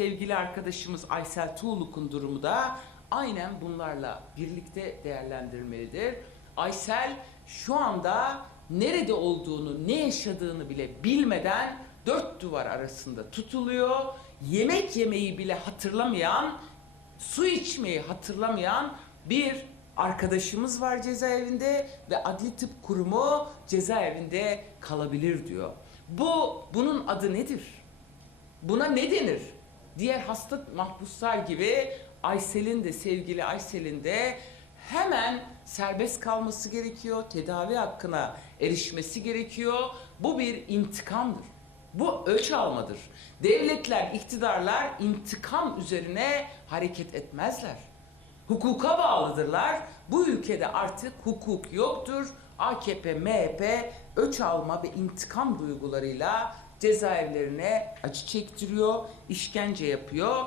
sevgili arkadaşımız Aysel Tuğluk'un durumu da aynen bunlarla birlikte değerlendirmelidir. Aysel şu anda nerede olduğunu, ne yaşadığını bile bilmeden dört duvar arasında tutuluyor. Yemek yemeyi bile hatırlamayan, su içmeyi hatırlamayan bir arkadaşımız var cezaevinde ve Adli Tıp Kurumu cezaevinde kalabilir diyor. Bu bunun adı nedir? Buna ne denir? Diğer hasta mahpuslar gibi Aysel'in de sevgili Aysel'in de hemen serbest kalması gerekiyor. Tedavi hakkına erişmesi gerekiyor. Bu bir intikamdır. Bu ölç almadır. Devletler, iktidarlar intikam üzerine hareket etmezler. Hukuka bağlıdırlar. Bu ülkede artık hukuk yoktur. AKP, MHP öç alma ve intikam duygularıyla cezaevlerine acı çektiriyor, işkence yapıyor.